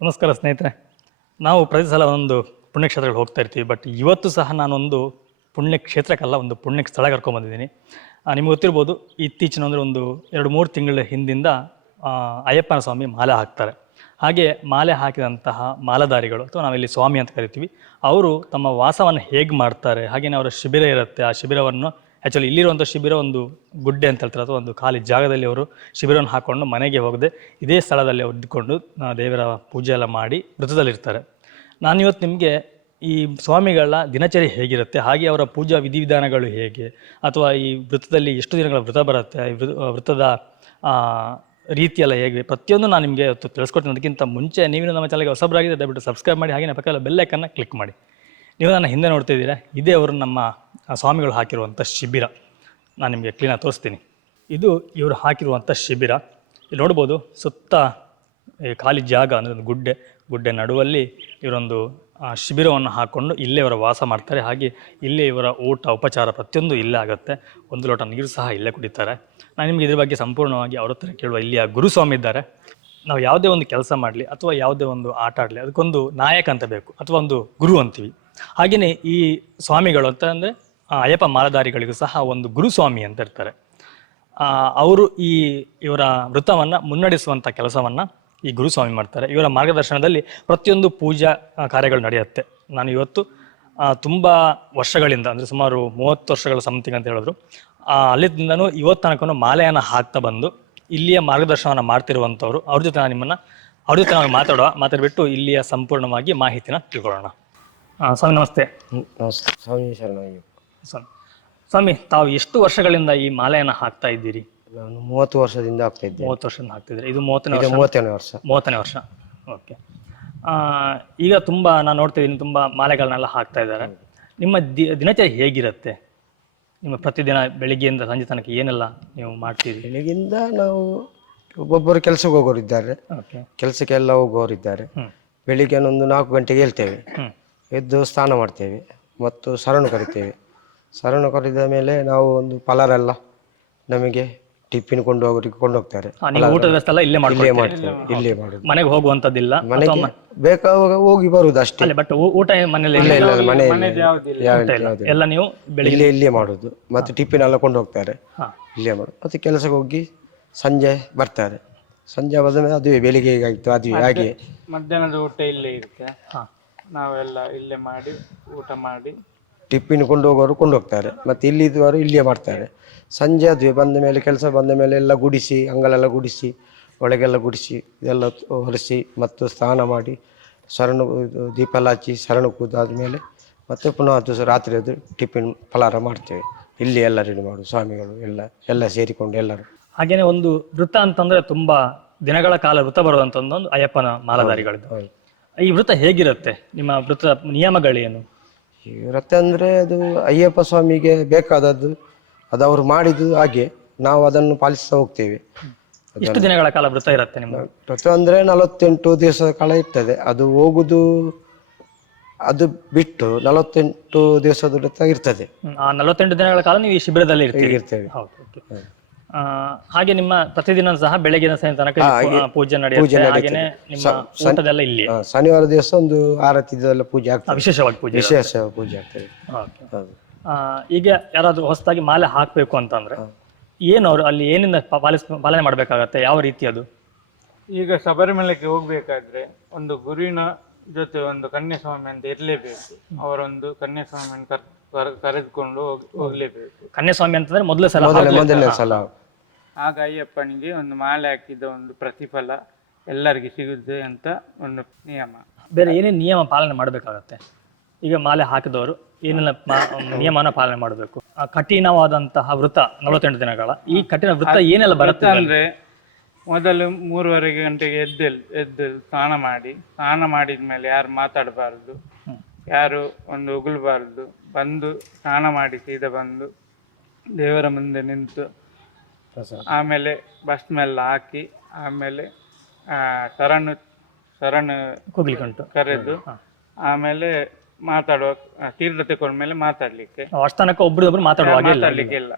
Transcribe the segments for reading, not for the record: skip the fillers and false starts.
ನಮಸ್ಕಾರ ಸ್ನೇಹಿತರೆ. ನಾವು ಪ್ರತಿ ಸಲ ಒಂದು ಪುಣ್ಯಕ್ಷೇತ್ರಗಳು ಹೋಗ್ತಾ ಇರ್ತೀವಿ. ಬಟ್ ಇವತ್ತು ಸಹ ನಾನೊಂದು ಪುಣ್ಯಕ್ಷೇತ್ರಕ್ಕಲ್ಲ, ಒಂದು ಪುಣ್ಯ ಸ್ಥಳ ಕರ್ಕೊಂಡ್ಬಂದಿದ್ದೀನಿ. ನಿಮ್ಗೆ ಗೊತ್ತಿರ್ಬೋದು, ಇತ್ತೀಚಿನ ಅಂದರೆ ಒಂದು 2-3 ತಿಂಗಳ ಹಿಂದಿಂದ ಅಯ್ಯಪ್ಪನ ಸ್ವಾಮಿ ಮಾಲೆ ಹಾಕ್ತಾರೆ. ಹಾಗೆ ಮಾಲೆ ಹಾಕಿದಂತಹ ಮಾಲಧಾರಿಗಳು ಅಥವಾ ನಾವಿಲ್ಲಿ ಸ್ವಾಮಿ ಅಂತ ಕರಿತೀವಿ, ಅವರು ತಮ್ಮ ವಾಸವನ್ನು ಹೇಗೆ ಮಾಡ್ತಾರೆ, ಹಾಗೆಯೇ ಅವರ ಶಿಬಿರ ಇರುತ್ತೆ. ಆ ಶಿಬಿರವನ್ನು ಆ್ಯಕ್ಚುಲಿ ಇಲ್ಲಿರುವಂಥ ಶಿಬಿರ ಒಂದು ಗುಡ್ಡೆ ಅಂತ ಹೇಳ್ತಾರೆ, ಅಥವಾ ಒಂದು ಖಾಲಿ ಜಾಗದಲ್ಲಿ ಅವರು ಶಿಬಿರವನ್ನು ಹಾಕ್ಕೊಂಡು ಮನೆಗೆ ಹೋಗದೆ ಇದೇ ಸ್ಥಳದಲ್ಲಿ ಅವರು ಇದ್ದುಕೊಂಡು ದೇವರ ಪೂಜೆ ಎಲ್ಲ ಮಾಡಿ ವೃತದಲ್ಲಿರ್ತಾರೆ. ನಾನಿವತ್ತು ನಿಮಗೆ ಈ ಸ್ವಾಮಿಗಳ ದಿನಚರಿ ಹೇಗಿರುತ್ತೆ, ಹಾಗೆ ಅವರ ಪೂಜಾ ವಿಧಿವಿಧಾನಗಳು ಹೇಗೆ, ಅಥವಾ ಈ ವೃತ್ತದಲ್ಲಿ ಎಷ್ಟು ದಿನಗಳ ವೃತ ಬರುತ್ತೆ, ಈ ವೃತ್ತದ ರೀತಿಯೆಲ್ಲ ಹೇಗೆ, ಪ್ರತಿಯೊಂದು ನಾನು ನಿಮಗೆ ಇವತ್ತು ತಿಳಿಸ್ಕೊಡ್ತೀನಿ. ಅದಕ್ಕಿಂತ ಮುಂಚೆ ನೀವು ನಮ್ಮ ಚಾನಲ್ಗೆ ಹೊಸಬರಾಗಿದೆ ದಯವಿಟ್ಟು ಸಬ್ಸ್ಕ್ರೈಬ್ ಮಾಡಿ, ಹಾಗೆ ಪಕ್ಕದಲ್ಲಿ ಬೆಲ್ ಐಕನ್ನ ಕ್ಲಿಕ್ ಮಾಡಿ. ನೀವು ನನ್ನ ಹಿಂದೆ ನೋಡ್ತಾ ಇದ್ದೀರಾ, ಇದೇ ಅವರು ನಮ್ಮ ಸ್ವಾಮಿಗಳು ಹಾಕಿರುವಂಥ ಶಿಬಿರ. ನಾನು ನಿಮಗೆ ಕ್ಲೀನಾಗಿ ತೋರಿಸ್ತೀನಿ. ಇದು ಇವರು ಹಾಕಿರುವಂಥ ಶಿಬಿರ. ಇಲ್ಲಿ ನೋಡ್ಬೋದು, ಸುತ್ತ ಖಾಲಿ ಜಾಗ ಅಂದರೆ ಒಂದು ಗುಡ್ಡೆ ನಡುವಲ್ಲಿ ಇವರೊಂದು ಶಿಬಿರವನ್ನು ಹಾಕ್ಕೊಂಡು ಇಲ್ಲೇ ಇವರ ವಾಸ ಮಾಡ್ತಾರೆ. ಹಾಗೆ ಇಲ್ಲೇ ಇವರ ಊಟ ಉಪಚಾರ ಪ್ರತಿಯೊಂದು ಇಲ್ಲೇ ಆಗುತ್ತೆ. ಒಂದು ಲೋಟ ನೀರು ಸಹ ಇಲ್ಲೇ ಕುಡಿತಾರೆ. ನಾನು ನಿಮಗೆ ಇದ್ರ ಬಗ್ಗೆ ಸಂಪೂರ್ಣವಾಗಿ ಅವ್ರ ಹತ್ರ ಕೇಳುವ. ಇಲ್ಲಿಯ ಗುರುಸ್ವಾಮಿ ಇದ್ದಾರೆ. ನಾವು ಯಾವುದೇ ಒಂದು ಕೆಲಸ ಮಾಡಲಿ ಅಥವಾ ಯಾವುದೇ ಒಂದು ಆಟ ಆಡಲಿ, ಅದಕ್ಕೊಂದು ನಾಯಕ ಅಂತ ಬೇಕು, ಅಥವಾ ಒಂದು ಗುರು ಅಂತೀವಿ. ಹಾಗೆಯೇ ಈ ಸ್ವಾಮಿಗಳು ಅಂತ ಅಂದರೆ ಅಯ್ಯಪ್ಪ ಮಾಲಧಾರಿಗಳಿಗೂ ಸಹ ಒಂದು ಗುರುಸ್ವಾಮಿ ಅಂತ ಇರ್ತಾರೆ. ಅವರು ಇವರ ವೃತ್ತವನ್ನು ಮುನ್ನಡೆಸುವಂಥ ಕೆಲಸವನ್ನು ಈ ಗುರುಸ್ವಾಮಿ ಮಾಡ್ತಾರೆ. ಇವರ ಮಾರ್ಗದರ್ಶನದಲ್ಲಿ ಪ್ರತಿಯೊಂದು ಪೂಜಾ ಕಾರ್ಯಗಳು ನಡೆಯುತ್ತೆ. ನಾನು ಇವತ್ತು ತುಂಬ ವರ್ಷಗಳಿಂದ, ಅಂದರೆ ಸುಮಾರು 30 ವರ್ಷಗಳ ಸಮಥಿಂಗ್ ಅಂತ ಹೇಳಿದ್ರು, ಅಲ್ಲಿಂದನೂ ಇವತ್ತು ತನಕ ಮಾಲೆಯನ್ನು ಹಾಕ್ತಾ ಬಂದು ಇಲ್ಲಿಯ ಮಾರ್ಗದರ್ಶನವನ್ನು ಮಾಡ್ತಿರುವಂಥವ್ರು. ಅವ್ರ ಜೊತೆ ನಾವು ಮಾತಾಡಿಬಿಟ್ಟು ಇಲ್ಲಿಯ ಸಂಪೂರ್ಣವಾಗಿ ಮಾಹಿತಿನ ತಿಳ್ಕೊಳ್ಳೋಣ. ಸ್ವಾಮಿ ನಮಸ್ತೆ. ನಮಸ್ತೆ ಸ್ವಾಮಿ, ಶರಣಯ್ಯಪ್ಪ. ಸ್ವಾಮಿ, ತಾವು ಎಷ್ಟು ವರ್ಷಗಳಿಂದ ಈ ಮಾಲೆಯನ್ನು ಹಾಕ್ತಾ ಇದ್ದೀರಿ? ನಾನು 30 ವರ್ಷದಿಂದ ಆಗ್ತಾ ಇದ್ದೆ. 30 ವರ್ಷದಿಂದ ಹಾಕ್ತಿದ್ರೆ ಇದು 30ನೇ ವರ್ಷ. 30ನೇ ವರ್ಷ. ಓಕೆ. ಈಗ ತುಂಬ ನಾನು ನೋಡ್ತಿದ್ದೀನಿ, ತುಂಬ ಮಾಲೆಗಳನ್ನೆಲ್ಲ ಹಾಕ್ತಾ ಇದ್ದಾರೆ. ನಿಮ್ಮ ದಿನಚರಿ ಹೇಗಿರುತ್ತೆ? ನಿಮ್ಮ ಪ್ರತಿದಿನ ಬೆಳಿಗ್ಗೆಯಿಂದ ಸಂಜೆ ತನಕ ಏನೆಲ್ಲ ನೀವು ಮಾಡ್ತೀರಿ? ಬೆಳಗಿಂದ ನಾವು ಒಬ್ಬೊಬ್ಬರು ಕೆಲಸಕ್ಕೆ ಹೋಗೋರಿದ್ದಾರೆ, ಕೆಲಸಕ್ಕೆಲ್ಲ ಹೋಗೋರಿದ್ದಾರೆ. ಬೆಳಿಗ್ಗೆ ಒಂದು 4 ಗಂಟೆಗೆ ಹೇಳ್ತೇವೆ, ಎದ್ದು ಸ್ನಾನ ಮಾಡ್ತೇವೆ ಮತ್ತು ಶರಣು ಕರಿತೇವೆ. ಶರಣು ಕರೆದ ಮೇಲೆ ನಾವು ಒಂದು ಫಲಾರೆಲ್ಲ ನಮಗೆ ಟಿಫಿನ್ ಕೊಂಡೋಗ್ತಾರೆ. ಊಟದ ವ್ಯವಸ್ಥೆ ಎಲ್ಲ ಇಲ್ಲೇ ಮಾಡ್ತೇವೆ. ಮನೆಗೆ ಹೋಗುವಂತದ್ದಿಲ್ಲ, ಮನೆಗೆ ಬೇಕಾವಾಗ ಹೋಗಿ ಬರುದು ಅಷ್ಟೇ. ಬಟ್ ಊಟ ಮನೆಯಲ್ಲಿ ಎಲ್ಲ ನೀವು ಬೆಳಿಗ್ಗೆ ಇಲ್ಲೇ ಮಾಡುದು. ಮತ್ತೆ ಟಿಫಿನ್ ಎಲ್ಲ ಕೊಂಡೋಗ್ತಾರೆ, ಇಲ್ಲೇ ಮಾಡುದು. ಮತ್ತೆ ಕೆಲಸಕ್ಕೆ ಹೋಗಿ ಸಂಜೆ ಬರ್ತಾರೆ. ಸಂಜೆ ಬಂದ ಮೇಲೆ ಅದುವೇ ಬೆಳಿಗ್ಗೆ ಹೇಗಾಯ್ತು ಅದುವೇ ಹಾಗೆ. ಮಧ್ಯಾಹ್ನದ ಊಟ ಇಲ್ಲೇ ಇರುತ್ತೆ, ನಾವೆಲ್ಲ ಇಲ್ಲೇ ಮಾಡಿ ಊಟ ಮಾಡಿ ಟಿಫಿನ್ ಕೊಂಡೋಗೋರು ಕೊಂಡೋಗ್ತಾರೆ. ಮತ್ತು ಇಲ್ಲಿದ್ದವರು ಇಲ್ಲೇ ಮಾಡ್ತಾರೆ. ಸಂಜೆ ಅದುವೇ ಬಂದ ಮೇಲೆ, ಕೆಲಸ ಬಂದ ಮೇಲೆ ಎಲ್ಲ ಗುಡಿಸಿ, ಅಂಗಲೆಲ್ಲ ಗುಡಿಸಿ, ಒಳಗೆಲ್ಲ ಗುಡಿಸಿ, ಇದೆಲ್ಲ ಹೊರಿಸಿ ಮತ್ತು ಸ್ನಾನ ಮಾಡಿ ಶರಣು ದೀಪ ಎಲ್ಲ ಹಚ್ಚಿ ಶರಣು ಕೂದಾದ್ಮೇಲೆ ಮತ್ತೆ ಪುನಃ ಅದು ರಾತ್ರಿ ಅದು ಟಿಫಿನ್ ಫಲಾರ ಮಾಡ್ತೇವೆ. ಇಲ್ಲಿ ಎಲ್ಲ ರೆಡಿ ಮಾಡೋದು ಸ್ವಾಮಿಗಳು ಎಲ್ಲ ಸೇರಿಕೊಂಡು ಎಲ್ಲರೂ. ಹಾಗೇನೆ ಒಂದು ವೃತ್ತ ಅಂತಂದ್ರೆ ತುಂಬಾ ದಿನಗಳ ಕಾಲ ವೃತ್ತ ಬರುವಂತ ಒಂದು ಅಯ್ಯಪ್ಪನ ಮಾಲಾಧಾರಿಗಳಿದ್ದು. ಈ ವೃತ್ತ ಹೇಗಿರುತ್ತೆ? ನಿಮ್ಮ ವೃತ್ತ ನಿಯಮಗಳೇನು? ಈ ವ್ರತ ಅಂದರೆ ಅದು ಅಯ್ಯಪ್ಪ ಸ್ವಾಮಿಗೆ ಬೇಕಾದದ್ದು, ಅದು ಅವರು ಮಾಡಿದ್ದು, ಹಾಗೆ ನಾವು ಅದನ್ನು ಪಾಲಿಸ್ತಾ ಹೋಗ್ತೇವೆ. ಎಷ್ಟು ದಿನಗಳ ಕಾಲ ವೃತ ಇರುತ್ತೆ ನಿಮ್ಮ ವ್ರತ ಅಂದರೆ 48 ದಿವಸದ ಕಾಲ ಇರ್ತದೆ. ಅದು ಹೋಗುದು ಅದು ಬಿಟ್ಟು 48 ದಿವಸದ ವ್ರತ ಇರ್ತದೆ. 48 ದಿನಗಳ ಕಾಲ ನೀವು ಈ ಶಿಬಿರದಲ್ಲಿ ಇರ್ತೇವೆ. ಹಾಗೆ ನಿಮ್ಮ ಪ್ರತಿದಿನ ಸಹ ಬೆಳಗಿನ ತನಕ ಪೂಜೆ ನಡೆಯುತ್ತೆ. ಹಾಗೇನೆ ನಿಮ್ಮ ಊಟದೆಲ್ಲ ಇಲ್ಲಿ ಶನಿವಾರ ದಿವಸ ಒಂದು ಆರತಿದೆಲ್ಲ ಪೂಜೆ ಆಗ್ತದೆ, ವಿಶೇಷವಾಗಿ ಪೂಜೆ ಆಗ್ತದೆ. ಈಗ ಯಾರಾದ್ರೂ ಹೊಸದಾಗಿ ಮಾಲೆ ಹಾಕ್ಬೇಕು ಅಂತಂದ್ರೆ ಏನು ಅವರು ಅಲ್ಲಿ ಏನಿಂದ ಪಾಲನೆ ಮಾಡ್ಬೇಕಾಗತ್ತೆ? ಯಾವ ರೀತಿ ಅದು? ಈಗ ಶಬರಿಮಲೆಗೆ ಹೋಗ್ಬೇಕಾದ್ರೆ ಒಂದು ಗುರುವಿನ ಜೊತೆ ಒಂದು ಕನ್ಯಾಸ್ವಾಮಿ ಅಂತ ಇರ್ಲೇಬೇಕು. ಅವರೊಂದು ಕನ್ಯಾಸ್ವಾಮಿಯನ್ನು ಕರೆದುಕೊಂಡು ಹೋಗ್ಲೇಬೇಕು. ಕನ್ಯಾಸ್ವಾಮಿ ಅಂತಂದ್ರೆ ಮೊದಲನೇ ಸಲ. ಆಗ ಅಯ್ಯಪ್ಪನಿಗೆ ಒಂದು ಮಾಲೆ ಹಾಕಿದ ಒಂದು ಪ್ರತಿಫಲ ಎಲ್ಲರಿಗೆ ಸಿಗುತ್ತೆ ಅಂತ ಒಂದು ನಿಯಮ. ಬೇರೆ ಏನೇನು ನಿಯಮ ಪಾಲನೆ ಮಾಡಬೇಕಾಗತ್ತೆ? ಈಗ ಮಾಲೆ ಹಾಕಿದವರು ಏನೆಲ್ಲ ನಿಯಮನ ಪಾಲನೆ ಮಾಡಬೇಕು? ಕಠಿಣವಾದಂತಹ ವೃತ 48 ದಿನಗಳ ಈ ಕಠಿಣ ವೃತ್ತ ಏನೆಲ್ಲ ಬರುತ್ತೆ ಅಂದ್ರೆ, ಮೊದಲು 3:30 ಗಂಟೆಗೆ ಎದ್ದು ಸ್ನಾನ ಮಾಡಿದ್ಮೇಲೆ ಯಾರು ಮಾತಾಡಬಾರ್ದು, ಯಾರು ಒಂದು ಉಗುಳಬಾರ್ದು. ಬಂದು ಸ್ನಾನ ಮಾಡಿ ಸೀದಾ ಬಂದು ದೇವರ ಮುಂದೆ ನಿಂತು ಆಮೇಲೆ ಭಸ್ಮೆಲ್ಲ ಹಾಕಿ ಆಮೇಲೆ ಶರಣು ಕರೆದು ಆಮೇಲೆ ಮಾತಾಡುವ ತೀರ್ಥ ತಗೊಂಡ್ಮೇಲೆ ಮಾತಾಡ್ಲಿಕ್ಕೆ ಅಷ್ಟನಕ ಒಬ್ರು ಮಾತಾಡ್ಲಿಕ್ಕೆ ಇಲ್ಲ.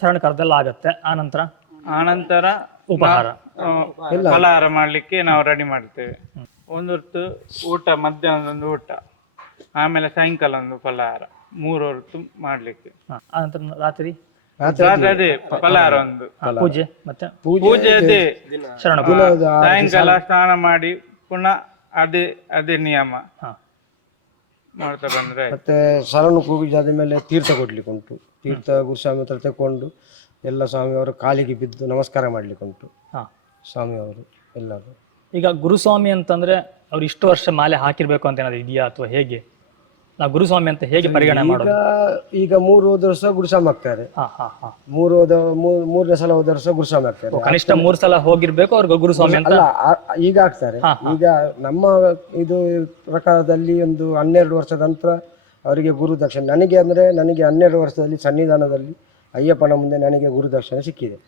ಶರಣ ಕರೆದೆಲ್ಲ ಆಗತ್ತೆ. ಆನಂತರ ಆನಂತರ ಉಪಹಾರ ಫಲಾಹಾರ ಮಾಡ್ಲಿಕ್ಕೆ ನಾವು ರೆಡಿ ಮಾಡ್ತೇವೆ. ಒಂದು ಹೊತ್ತು ಊಟ, ಮಧ್ಯಾಹ್ನದ ಒಂದು ಊಟ, ಆಮೇಲೆ ಸಾಯಂಕಾಲ ಒಂದು ಫಲಾಹಾರ, 3 ಹೊತ್ತು ಮಾಡ್ಲಿಕ್ಕೆ. ಆನಂತರ ರಾತ್ರಿ ರಾತ್ರಿ ಅದೇ ಫಲಾಹಾರ ಒಂದು, ಪೂಜೆ, ಮತ್ತೆ ಪೂಜೆ ಅದೇ, ಶರಣ ಸಾಯಂಕಾಲ ಸ್ನಾನ ಮಾಡಿ ಪುನಃ ಅದೇ ಅದೇ ನಿಯಮ ಹಾ. ಮಾಡ್ತಾ ಬಂದ್ರೆ ಆಯ್ತು. ಮತ್ತೆ ಶರಣು ಪೂಜೆ ಆದ ಮೇಲೆ ತೀರ್ಥ ಕೊಡ್ಲಿಕ್ಕೆ ಉಂಟು. ತೀರ್ಥ ಗುರುಸ್ವಾಮಿ ಹತ್ರ ತಕೊಂಡು ಎಲ್ಲ ಸ್ವಾಮಿಯವರು ಕಾಲಿಗೆ ಬಿದ್ದು ನಮಸ್ಕಾರ ಮಾಡ್ಲಿಕ್ಕೆ ಉಂಟು. ಹಾ. ಸ್ವಾಮಿಯವರು ಎಲ್ಲರೂ. ಈಗ ಗುರುಸ್ವಾಮಿ ಅಂತಂದ್ರೆ ಅವ್ರು ಇಷ್ಟು ವರ್ಷ ಮಾಲೆ ಹಾಕಿರ್ಬೇಕು ಅಂತ ಏನಾದ್ರು ಇದೆಯಾ, ಅಥವಾ ಹೇಗೆ ನಾವು ಗುರುಸ್ವಾಮಿ ಅಂತ ಹೇಗೆ ಪರಿಗಣನೆ ಮಾಡೋದು? ಈಗ 3 ಹೋದ ವರ್ಷ ಗುರುಸ್ವಾಮಿ ಆಗ್ತಾರೆ. ಹಾ ಹಾ ಹಾ. 3ನೇ ಸಲ ಹೋದ ವರ್ಷ ಗುರುಸ್ವಾಮಿ ಆಗ್ತಾರೆ. ಕನಿಷ್ಠ 3 ಸಲ ಹೋಗಿರ್ಬೇಕು ಅವ್ರಿಗೆ ಗುರುಸ್ವಾಮಿ ಅಂತ. ಅಲ್ಲ, ಈಗ ಆಗ್ತಾರೆ. ಈಗ ನಮ್ಮ ಇದು ಪ್ರಕಾರದಲ್ಲಿ ಒಂದು 12 ವರ್ಷದ ನಂತರ ಅವರಿಗೆ ಗುರು ದಕ್ಷಿಣೆ. ನನಗೆ 12 ವರ್ಷದಲ್ಲಿ ಸನ್ನಿಧಾನದಲ್ಲಿ ಅಯ್ಯಪ್ಪನ ಮುಂದೆ ನನಗೆ ಗುರು ದಕ್ಷಿಣೆ ಸಿಕ್ಕಿದೆ.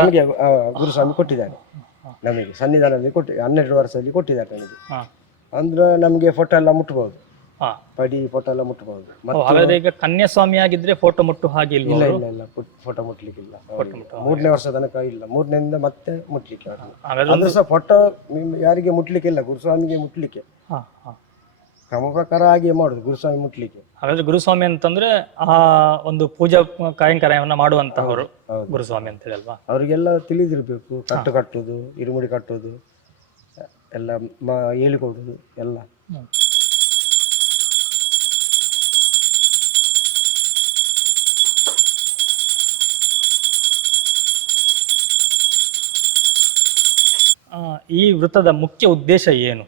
ನಮಗೆ ಗುರುಸ್ವಾಮಿ ಕೊಟ್ಟಿದ್ದಾರೆ. ನಮಗೆ ಸನ್ನಿಧಾನದಲ್ಲಿ 12 ವರ್ಷದಲ್ಲಿ ಕೊಟ್ಟಿದ್ದಾರೆ ನನಗೆ. ಅಂದ್ರೆ ನಮಗೆ ಫೋಟೋ ಎಲ್ಲ ಮುಟ್ಬಹುದು, ಪಡಿ ಫೋಟೋ ಎಲ್ಲ ಮುಟ್ಬಹುದು. ಹಾಗಾದ್ರೆ ಈಗ ಕನ್ಯಾಸ್ವಾಮಿ ಆಗಿದ್ರೆ ಫೋಟೋ ಮುಟ್ಟು ಹಾಗೆ ಇಲ್ಲ? ಇಲ್ಲ, ಫೋಟೋ ಮುಟ್ಲಿಕ್ಕಿಲ್ಲ. 3ನೇ ವರ್ಷ ತನಕ ಇಲ್ಲ, 3ನೇಯಿಂದ ಮತ್ತೆ ಮುಟ್ಲಿಕ್ಕೆ. ಅದು ಸಹ ಫೋಟೋ ಯಾರಿಗೆ ಮುಟ್ಲಿಕ್ಕೆ ಇಲ್ಲ, ಗುರುಸ್ವಾಮಿಗೆ ಮುಟ್ಲಿಕ್ಕೆ. ಕ್ರಮ ಪ್ರಕಾರ ಹಾಗೆ ಮಾಡುದು, ಗುರುಸ್ವಾಮಿ ಮುಟ್ಲಿಕ್ಕೆ. ಹಾಗಾದ್ರೆ ಗುರುಸ್ವಾಮಿ ಅಂತಂದ್ರೆ ಆ ಒಂದು ಪೂಜಾ ಕೈಂಕರ್ಯವನ್ನ ಮಾಡುವಂತಹವರು ಗುರುಸ್ವಾಮಿ ಅಂತ ಹೇಳಿ ಅಲ್ವಾ? ಅವರಿಗೆಲ್ಲ ತಿಳಿದಿರ್ಬೇಕು, ಕಟ್ಟುದು, ಇರುಮುಡಿ ಕಟ್ಟುದು ಎಲ್ಲ ಹೇಳಿಕೊಡುದು ಎಲ್ಲ. ಈ ವೃತ್ತದ ಮುಖ್ಯ ಉದ್ದೇಶ ಏನು?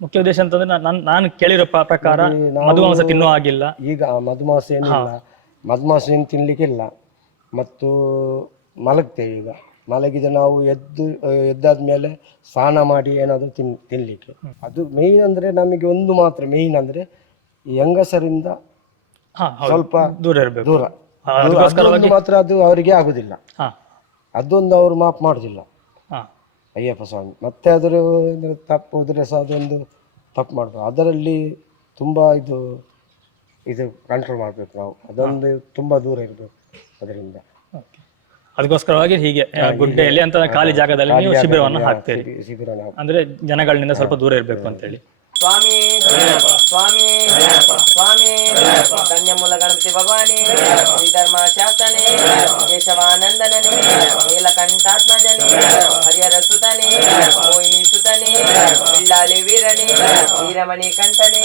ಮುಖ್ಯ ಉದ್ದೇಶ ಅಂತಂದ್ರೆ ನಾನು ಕೇಳಿರೋ ಪ್ರಕಾರ ಮಧುಮಾಂಸ ತಿನ್ನೋ ಆಗಿಲ್ಲ. ಈಗ ಮಧುಮಾಂಸ ಏನಿಲ್ಲ, ಮಧುಮಾಂಸ ಏನು ತಿನ್ಲಿಕ್ಕಿಲ್ಲ. ಮತ್ತು ಮಲಗ್ತೇವೆ. ಈಗ ಮಲಗಿದ ನಾವು ಎದ್ದಾದ್ಮೇಲೆ ಸ್ನಾನ ಮಾಡಿ ಏನಾದ್ರು ತಿನ್ಲಿಕ್ಕೆ. ಅದು ಮೇಯ್ನ್ ಅಂದ್ರೆ ನಮಗೆ ಒಂದು ಮಾತ್ರ ಮೇಯ್ನ್ ಅಂದ್ರೆ ಹೆಂಗಸರಿಂದ ಸ್ವಲ್ಪ ದೂರ ಇರಬೇಕು. ದೂರ ಮಾತ್ರ ಅದು ಅವರಿಗೆ ಆಗುದಿಲ್ಲ. ಅದೊಂದು ಅವರು ಮಾಪ್ ಮಾಡುದಿಲ್ಲ ಅಯ್ಯಪ್ಪ ಸ್ವಾಮಿ. ಮತ್ತೆ ಅದರ ತಪ್ಪು ಹೋದ್ರೆ ಸಹ ಅದೊಂದು ತಪ್ಪು ಮಾಡ್ಬೋದು. ಅದರಲ್ಲಿ ತುಂಬ ಇದು ಕಂಟ್ರೋಲ್ ಮಾಡ್ಬೇಕು ನಾವು. ಅದೊಂದು ತುಂಬಾ ದೂರ ಇರಬೇಕು ಅದರಿಂದ. ಅದಕ್ಕೋಸ್ಕರವಾಗಿ ಹೀಗೆ ಗುಡ್ಡೆಯಲ್ಲಿ ಅಂತ ಖಾಲಿ ಜಾಗದಲ್ಲಿ ನೀವು ಶಿಬಿರವನ್ನು ಹಾಕ್ತೀರಿ. ಅಂದ್ರೆ ಜನಗಳಿಂದ ಸ್ವಲ್ಪ ದೂರ ಇರಬೇಕು ಅಂತ ಹೇಳಿ. ಸ್ವಾಮಿ ಸ್ವಾಮಿ ಸ್ವಾಮಿ ಕನ್ಯಮೂಲ ಗಣಪತಿ ಭಗವಾನೇ, ಶ್ರೀಧರ್ಮ ಶಾಸ್ತನೇ, ಕೇಶವಾನಂದನನೇ, ನೀಲಕಂಠಾತ್ಮಜನೇ, ಹರಿಹರ ಸುತನೇ, ಮೋಹಿನಿ ಸುತನೇ, ಬಿಳ್ಳಾಲಿ ವೀರನೇ, ವೀರಮಣಿ ಕಂಠನೇ,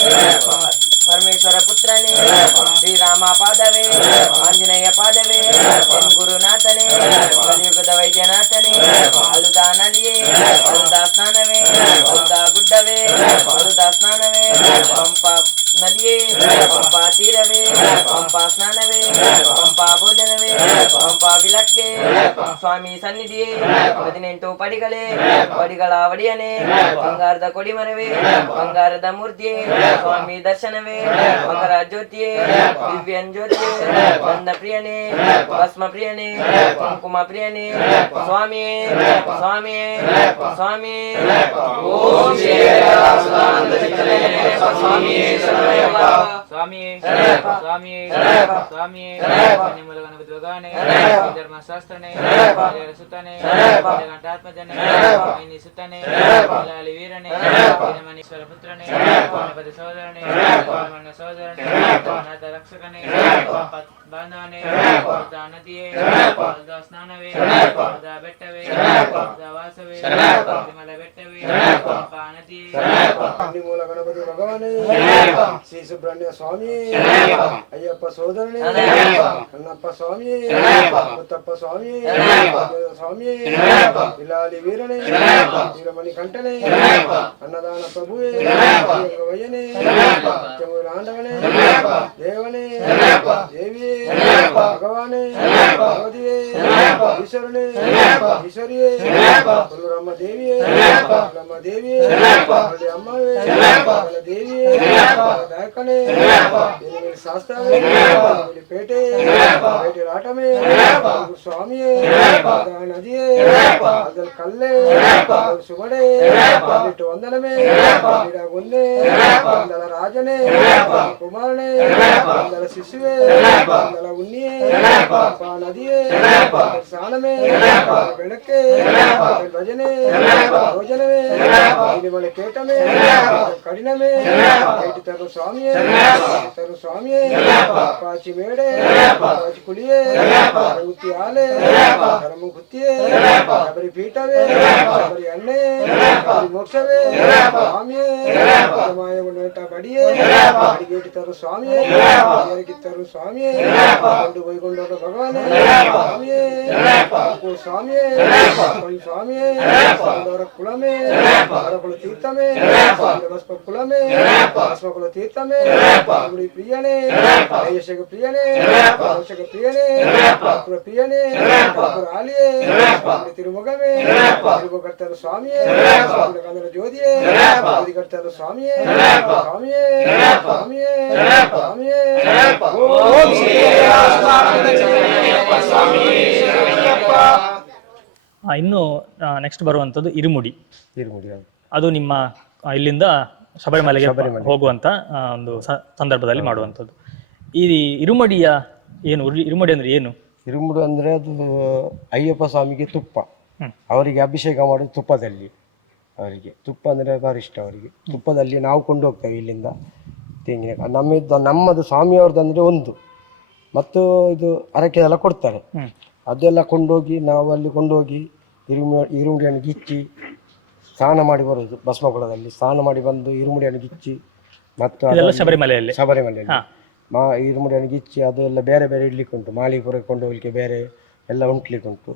ಪರಮೇಶ್ವರ ಪುತ್ರನೇ, ಶ್ರೀರಾಮ ಪಾದವೇ, ಆಂಜನೇಯ ಪಾದವೇ, ಎನ್ ಗುರುನಾಥನೇ, ಕಲಿಯುಗದ ವೈದ್ಯನಾಥನೇ, ಅಲುದಾ ನದಿಯೇ, ಅಲುದಾ ಸ್ನಾನವೇ, ಅಲುದಾ ಗುಡ್ಡವೇ, ಅಲುದಾ ಸ್ನಾನವೇ, ಪಂಪಾ ನದಿಯೇ, ಪಂಪಾ ತೀರವೇ, ಪಂಪಾ ಸ್ನಾನವೇ, ಪಂಪಾ ಭೋಜನವೇ, ಪಂಪಾ ವಿಲಕ್ಕೆ, ಸ್ವಾಮಿ ಸನ್ನಿಧಿಯೇ, 18 ಪಡಿಗಳೇ, ಪಡಿಗಳ ಒಡೆಯನೇ, ಬಂಗಾರದ ಕೊಡಿಮರವೇ, ಬಂಗಾರದ ಮೂರ್ತಿಯೇ, ಸ್ವಾಮಿ ದರ್ಶನವೇ, ಮಕರ ಜ್ಯೋತಿಯೇ, ದಿವ್ಯನ್ ಜ್ಯೋತಿಯೇ, ಗಂಧ ಪ್ರಿಯನೇ, ಭಸ್ಮ ಪ್ರಿಯನೇ, ಕುಂಕುಮ ಪ್ರಿಯನೇ, ಸ್ವಾಮಿಯೇ ಸ್ವಾಮಿಯೇ ಸ್ವಾಮಿಯೇ. ಓಂ ಶ್ರೀ ಸ್ವಾಮಿಯೇ ಸ್ವಾಮಿಯೇ ಸ್ವಾಮಿಯೇ ಸ್ವಾಮಿಯೇ ಕನ್ಯಮೂಲ ಗಣಪತಿ ಭಗವಾನೇ, ಧರ್ಮಶಾಸ್ತ್ರನೇ, ಸುತನೇ, ಕಂಠಾತ್ಮಜನೇ, ಮೈನಿ ಸುತನೇ, ಬಿಳ್ಳಾಲಿ ವೀರನೇ, ವೀರಮಣೀಶ್ವರ ಪುತ್ರನೇ, ಗಣಪತಿ ಸಹೋದರನೇ, ಬ್ರಹ್ಮಣ್ಯ ಸಹೋದರನೇ, ನಾಥ ರಕ್ಷಕನೇ, ಬಾಂಧವನೇ, ನದಿಯೇ, ಸ್ನಾನವೇ, ಬೆಟ್ಟವೇ, ವಾಸವೇ, ತಿರುಮಲ ಬೆಟ್ಟವೇ, ನದಿಯೇ, ಮೂಲ ಗಣಪತಿ ಭಗವಾನೇ, ಶ್ರೀ ಸುಬ್ರಹ್ಮಣ್ಯ ಸ್ವಾಮಿ, ಅಯ್ಯಪ್ಪ ಸೋದರನೇ, ಕಣ್ಣಪ್ಪ ಸ್ವಾಮಿ, ಮುತ್ತಪ್ಪ ಸ್ವಾಮಿ, ಸ್ವಾಮಿ, ಬಿಲಾಲಿ ವೀರನೇ, ವೀರಮಣಿ ಕಂಠನೇ, ಅನ್ನದಾನ ಪ್ರಭುವೇ, ವಯ್ಯನೇ, ಆಂಡವನೇ, ದೇವನೇ, ದೇವಿಯೇ, ಭಗವಾನೇ, ಭಗವತಿಯೇ, ಈಶ್ವರನೇ, ಈಶ್ವರಿಯೇ, ಕುಲರಮ್ಮ ದೇವಿಯೇ, ಕುಲಮ್ಮ ದೇವಿಯೇ, ಅಮ್ಮವೇ, ದೇವಿಯೇ, ದಾಯಕನೇ, ಶಾಸ್ತ್ರವೇ ಪೇಟೆ ಪೇಟೆ ಆಟಮೇ ಸ್ವಾಮಿಯೇ ನದಿಯೇ ಅದಲ್ಲಿ ಕಲ್ಲೇ ಸುಗಡೆ ಇಟ್ಟು ವಂದನಮೇ ಗೊಂದೆ ಒಂದಲ ರಾಜನೇ ಕುಮಾರನೇ ಒಂದಲ ಶಿಶುವೆ ಒಂದಲ ಉನ್ನಿಯೇ ನದಿಯೇ ಸ್ನಾನಮೇ ಬೆಳಕೆ ಭಜನೆ ಭೋಜನವೇ ಮಳೆ ಕೇಟಮೇ ಕಡಿನಮೇ ತರು ಸ್ವಾಮಿಯೇ ತರು ಸ್ವಾಮಿಯೇ ಪಾಚಿ ಮೇಡೆ ಪಾಚಿ ಕುಳಿಯೇ ಗುತ್ತಿ ಆಲೆ ಧರ್ಮ ಗುತ್ತಿಯೇ ಶಬರಿ ಪೀಠವೇ ಶಬರಿ ಅಣ್ಣೆ ಮೋಕ್ಷವೇ ಸ್ವಾಮಿಯೇ ಮಾಯ ಬಡಿಯೇ ಅಡಿಗೇಟಿ ತರು ಸ್ವಾಮಿಯೇ ತರು ಸ್ವಾಮಿಯೇ ಕೊಂಡು ಬೈಗೊಂಡ ಭಗವಾನೇ ಸ್ವಾಮಿಯೇ ಸ್ವಾಮಿಯೇ ಸ್ವಾಮಿಯೇ ಕುಳಮೇ ಅವರ ತೀರ್ಥಮೇ ಭಸ್ಮ ಕುಳಮೇ ಭಸ್ಮಕುಲ ತೀರ್ಥಮೇ ಗುಡಿ ಪ್ರಿಯನೇ ಐಯಶಗ ಪ್ರಿಯನೇ ಔಷಗ ಪ್ರಿಯನೇ ಠಾಕುರ ಪ್ರಿಯನೇ ಠಾಕುರ ಆಲಿಯೇ ತಿರುಮೊಗವೇ ತಿರುಮೊಗಟ್ಟರು ಸ್ವಾಮಿಯೇ ಕನ್ನಡ ಜ್ಯೋತಿಯೇ ಜ್ಯೋತಿಗಟ್ಟರು ಸ್ವಾಮಿಯೇ ಸ್ವಾಮಿಯೇ ಸ್ವಾಮಿಯೇ ಸ್ವಾಮಿಯೇ ಓಂ ಶ್ರೀ ಇನ್ನು ನೆಕ್ಸ್ಟ್ ಬರುವಂಥದ್ದು ಇರುಮುಡಿ. ತಿರುಮುಡಿ ಅದು ನಿಮ್ಮ ಇಲ್ಲಿಂದ ಶಬರಿಮಲೆಗೆ ಹೋಗುವಂಥ ಒಂದು ಸಂದರ್ಭದಲ್ಲಿ ಮಾಡುವಂಥದ್ದು. ಈ ಇರುಮಡಿಯ ಏನು ಇರುಮಡಿ ಅಂದರೆ ಏನು? ಇರುಮುಡಿ ಅಂದರೆ ಅದು ಅಯ್ಯಪ್ಪ ಸ್ವಾಮಿಗೆ ತುಪ್ಪ, ಅವರಿಗೆ ಅಭಿಷೇಕ ಮಾಡೋದು ತುಪ್ಪದಲ್ಲಿ. ಅವರಿಗೆ ತುಪ್ಪ ಅಂದರೆ ಭಾರಿ ಇಷ್ಟ ಅವರಿಗೆ. ತುಪ್ಪದಲ್ಲಿ ನಾವು ಕೊಂಡು ಹೋಗ್ತೇವೆ ಇಲ್ಲಿಂದ ತೆಂಗಿನ. ನಮ್ಮದು ಸ್ವಾಮಿಯವ್ರದ್ದು ಅಂದರೆ ಒಂದು, ಮತ್ತು ಇದು ಅರಕೆ ಎಲ್ಲ ಕೊಡ್ತಾರೆ, ಅದೆಲ್ಲ ಕೊಂಡೋಗಿ ನಾವು ಅಲ್ಲಿ ಕೊಂಡೋಗಿ ಇರುಮುಡಿಯನ್ನು ಗಿಚ್ಚಿ ಸ್ನಾನ ಮಾಡಿ ಬರೋದು. ಭಸ್ಮಕುಳದಲ್ಲಿ ಸ್ನಾನ ಮಾಡಿ ಬಂದು ಇರುಮುಡಿಯನ್ನು ಗಿಚ್ಚಿ ಮತ್ತು ಶಬರಿಮಲೆಯಲ್ಲಿ ಇರುಮುಡಿಯನ್ನು ಗಿಚ್ಚಿ ಅದೆಲ್ಲ ಬೇರೆ ಬೇರೆ ಇಡ್ಲಿಕ್ಕೆ ಉಂಟು. ಮಾಳಿಪುರಕ್ಕೆ ಕೊಂಡು ಹೋಗ್ಲಿಕ್ಕೆ ಬೇರೆ ಎಲ್ಲ ಉಂಟ್ಲಿಕ್ಕೆ ಉಂಟು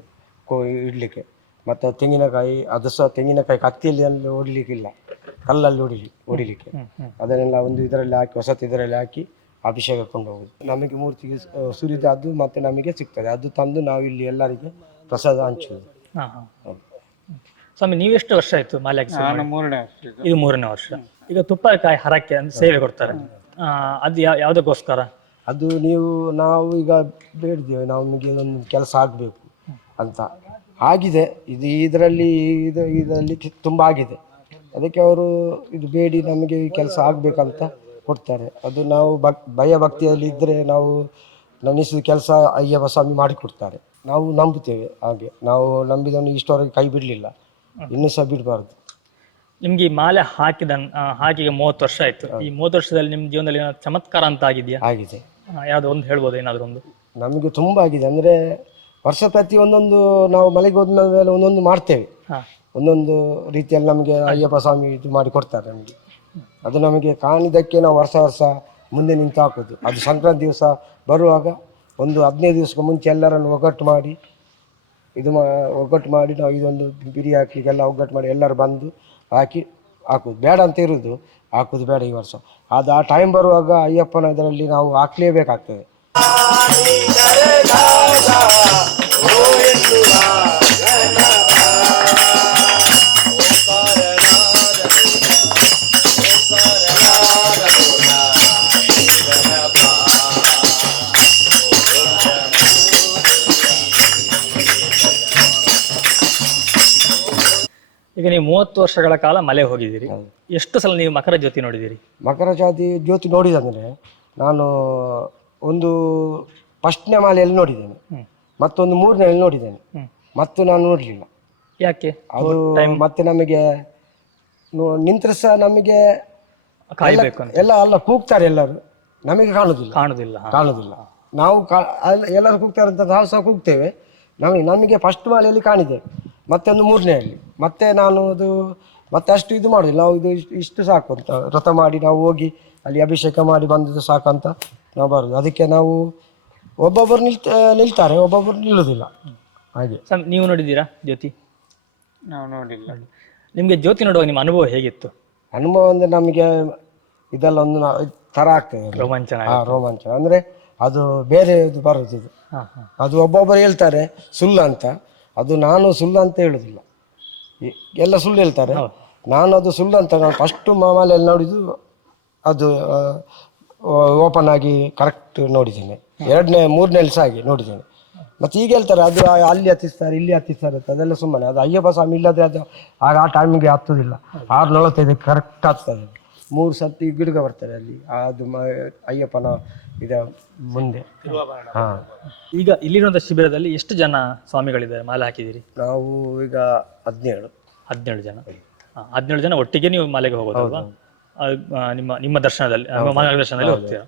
ಇಡ್ಲಿಕ್ಕೆ. ಮತ್ತು ತೆಂಗಿನಕಾಯಿ ಅದು ಸಹ ತೆಂಗಿನಕಾಯಿ ಕತ್ತಿಯಲ್ಲಿ ಅಲ್ಲಿ ಹೊಡಿಲಿಕ್ಕಿಲ್ಲ, ಕಲ್ಲಲ್ಲಿ ಹೊಡಿಲಿಕ್ಕೆ. ಅದನ್ನೆಲ್ಲ ಒಂದು ಇದರಲ್ಲಿ ಹಾಕಿ ಹೊಸತು ಇದರಲ್ಲಿ ಹಾಕಿ ಅಭಿಷೇಕ ಕೊಂಡು ಹೋಗುದು. ನಮಗೆ ಮೂರ್ತಿಗೆ ಸುರಿದು ಅದು ಮತ್ತೆ ನಮಗೆ ಸಿಗ್ತದೆ, ಅದು ತಂದು ನಾವು ಇಲ್ಲಿ ಎಲ್ಲರಿಗೆ ಪ್ರಸಾದ ಹಂಚುವುದು. ಸ್ವಾಮಿ, ನೀವೆಷ್ಟು ವರ್ಷ ಆಯ್ತು ಮಾಲೆ ಹಾಕಿ? ಮೂರನೇ ವರ್ಷ ಇದು 3ನೇ ವರ್ಷ. ಈಗ ತುಪ್ಪಕಾಯಿ ಹರಕೆ ಅಂತ ಸೇವೆ ಕೊಡ್ತಾರೆ, ಅದು ಯಾವುದಕ್ಕೋಸ್ಕರ? ಅದು ನಾವು ಈಗ ಬೇಡಿದ್ದೇವೆ, ನಮಗೆ ಒಂದು ಕೆಲಸ ಆಗಬೇಕು ಅಂತ ಆಗಿದೆ. ಇದರಲ್ಲಿ ತುಂಬ ಆಗಿದೆ, ಅದಕ್ಕೆ ಅವರು ಇದು ಬೇಡಿ ನಮಗೆ ಈ ಕೆಲಸ ಆಗಬೇಕಂತ ಕೊಡ್ತಾರೆ. ಅದು ನಾವು ಭಯ ಭಕ್ತಿಯಲ್ಲಿ ಇದ್ದರೆ ನಾವು ನೆನೆಸಿದ ಕೆಲಸ ಅಯ್ಯಪ್ಪ ಸ್ವಾಮಿ ಮಾಡಿಕೊಡ್ತಾರೆ. ನಾವು ನಂಬುತ್ತೇವೆ, ಹಾಗೆ ನಾವು ನಂಬಿದವನು ಇಷ್ಟವರೆಗೆ ಕೈ ಬಿಡಲಿಲ್ಲ, ಇನ್ನೂ ಸಹ ಬಿಡಬಾರ್ದು. ನಿಮ್ಗೆ ಈ ಮಾಲೆ ಹಾಕಿಗೆ 30 ವರ್ಷ ಆಯ್ತು. ಈ 30 ವರ್ಷದಲ್ಲಿ ನಿಮ್ಮ ಜೀವನದಲ್ಲಿ ಏನಾದ್ರು ಚಮತ್ಕಾರ ಅಂತ ಆಗಿದೆಯಾ? ಆಗಿದೆ. ಯಾವ್ದು ಒಂದು ಹೇಳ್ಬೋದು, ಏನಾದ್ರು ಒಂದು? ನಮಗೆ ತುಂಬ ಆಗಿದೆ. ಅಂದರೆ ವರ್ಷ ಪ್ರತಿ ಒಂದೊಂದು ನಾವು ಮಲೆಗೆ ಹೋದ್ಮೇಲೆ ಒಂದೊಂದು ಮಾಡ್ತೇವೆ, ಒಂದೊಂದು ರೀತಿಯಲ್ಲಿ ನಮಗೆ ಅಯ್ಯಪ್ಪ ಸ್ವಾಮಿ ಇದು ಮಾಡಿ ಕೊಡ್ತಾರೆ ನಮಗೆ. ಅದು ನಮಗೆ ಕಾಣಿದ್ದಕ್ಕೆ ನಾವು ವರ್ಷ ಮುಂದೆ ನಿಂತು ಹಾಕೋದು. ಅದು ಸಂಕ್ರಾಂತಿ ದಿವಸ ಬರುವಾಗ ಒಂದು 15 ದಿವಸಕ್ಕೆ ಮುಂಚೆ ಎಲ್ಲರನ್ನು ಒಗ್ಗಟ್ಟು ಮಾಡಿ ನಾವು ಇದೊಂದು ಬಿರಿ ಹಾಕಲಿಕ್ಕೆಲ್ಲ ಒಗ್ಗಟ್ಟು ಮಾಡಿ ಎಲ್ಲರೂ ಬಂದು ಹಾಕೋದು. ಬೇಡ ಅಂತ ಇರೋದು, ಹಾಕೋದು ಬೇಡ ಈ ವರ್ಷ. ಅದು ಆ ಟೈಮ್ ಬರುವಾಗ ಅಯ್ಯಪ್ಪನ ಇದರಲ್ಲಿ ನಾವು ಹಾಕ್ಲೇಬೇಕಾಗ್ತದೆ. ಈಗ ನೀವು 30 ವರ್ಷಗಳ ಕಾಲ ಮಲೆ ಹೋಗಿದ್ದೀರಿ, ಎಷ್ಟು ಸಲ ನೀವು ಮಕರ ಜ್ಯೋತಿ ನೋಡಿದ್ದೀರಿ? ಮಕರ ಜ್ಯೋತಿ ನೋಡಿದಂದರೆ ನಾನು ಒಂದು ಫಸ್ಟ್ನೇ ಮಾಲೆಯಲ್ಲಿ ನೋಡಿದ್ದೇನೆ, ಮತ್ತೊಂದು 3ನೇಯಲ್ಲಿ ನೋಡಿದ್ದೇನೆ, ಮತ್ತು ನಾನು ನೋಡಲಿಲ್ಲ. ಯಾಕೆ? ಅದು ಮತ್ತೆ ನಮಗೆ ನಿಂತರೆ ಸಹ ನಮಗೆ ಎಲ್ಲ ಕೂಗ್ತಾರೆ, ಎಲ್ಲರೂ ನಮಗೆ ಕಾಣುದಿಲ್ಲ. ನಾವು ಎಲ್ಲರೂ ಕೂಗ್ತಾರೆ ಅಂತ ನಾವು ಸಹ ಕೂಗ್ತೇವೆ. ನಮಗೆ ಫಸ್ಟ್ ಮಾಲೆಯಲ್ಲಿ ಕಾಣಿದೆ, ಮತ್ತೆ ಒಂದು 3ನೇಯಲ್ಲಿ. ಮತ್ತೆ ನಾನು ಅದು ಮತ್ತೆ ಅಷ್ಟು ಇದು ಮಾಡೋದಿಲ್ಲ, ನಾವು ಇಷ್ಟು ಸಾಕು ಅಂತ ವ್ರತ ಮಾಡಿ ನಾವು ಹೋಗಿ ಅಲ್ಲಿ ಅಭಿಷೇಕ ಮಾಡಿ ಬಂದದ್ದು ಸಾಕು ಅಂತ ನಾವು ಬರೋದು. ಅದಕ್ಕೆ ನಾವು ಒಬ್ಬೊಬ್ಬರು ನಿಲ್ತಾರೆ, ಒಬ್ಬೊಬ್ಬರು ನಿಲ್ಲುವುದಿಲ್ಲ. ಹಾಗೆ. ನೀವು ನೋಡಿದ್ದೀರಾ ಜ್ಯೋತಿ? ನಾವು ನೋಡಿಲ್ಲ. ನಿಮಗೆ ಜ್ಯೋತಿ ನೋಡುವಾಗ ನಿಮ್ಮ ಅನುಭವ ಹೇಗಿತ್ತು? ಅನುಭವ ಅಂದರೆ ನಮಗೆ ಇದೆಲ್ಲ ಒಂದು ಥರ ಆಗ್ತದೆ, ರೋಮಾಂಚನ. ಅಂದರೆ ಅದು ಬೇರೆ ಇದು ಬರೋದು. ಇದು ಅದು ಒಬ್ಬೊಬ್ಬರು ಹೇಳ್ತಾರೆ ಸುಳ್ಳು ಅಂತ, ಅದು ನಾನು ಸುಳ್ಳು ಅಂತ ಹೇಳುದಿಲ್ಲ. ಎಲ್ಲ ಸುಳ್ಳು ಹೇಳ್ತಾರೆ, ನಾನು ಅದು ಸುಳ್ಳು ಅಂತ. ನಾನು ಫಸ್ಟ್ ಮಾಲೆಯಲ್ಲಿ ನೋಡಿದ್ದು ಅದು ಓಪನ್ ಆಗಿ ಕರೆಕ್ಟ್ ನೋಡಿದ್ದೇನೆ. ಮೂರನೇ ಸಹ ಹಾಗೆ ನೋಡಿದ್ದೇನೆ. ಮತ್ತು ಈಗ ಹೇಳ್ತಾರೆ ಅದು ಅಲ್ಲಿ ಹತ್ತಿಸ್ತಾರೆ ಇಲ್ಲಿ ಹತ್ತಿಸ್ತಾರೆ ಅಂತ, ಅದೆಲ್ಲ ಸುಮ್ಮನೆ. ಅದು ಅಯ್ಯಪ್ಪ ಸ್ವಾಮಿ ಇಲ್ಲದ್ರೆ ಅದು ಆಗ ಆ ಟೈಮಿಗೆ ಹತ್ತುದಿಲ್ಲ. 6:45 ಕರೆಕ್ಟ್ ಆಗ್ತದೆ. 3 ಸರ್ತಿ ಗಿಡಗ ಬರ್ತಾರೆ ಅಲ್ಲಿ ಅದು ಅಯ್ಯಪ್ಪನ ಇದ ಮುಂದೆ. ಹಾಂ, ಈಗ ಇಲ್ಲಿರುವಂಥ ಶಿಬಿರದಲ್ಲಿ ಎಷ್ಟು ಜನ ಸ್ವಾಮಿಗಳಿದ್ದಾರೆ ಮಾಲೆ ಹಾಕಿದ್ದೀರಿ? ನಾವು ಈಗ 17 ಜನ. 17 ಜನ ಒಟ್ಟಿಗೆ ನೀವು ಮಾಲೆಗೆ ಹೋಗೋದಲ್ವಾ? ನಿಮ್ಮ ದರ್ಶನದಲ್ಲಿ ಮಾರ್ಗದರ್ಶನದಲ್ಲಿ ಹೋಗ್ತೀರಾ?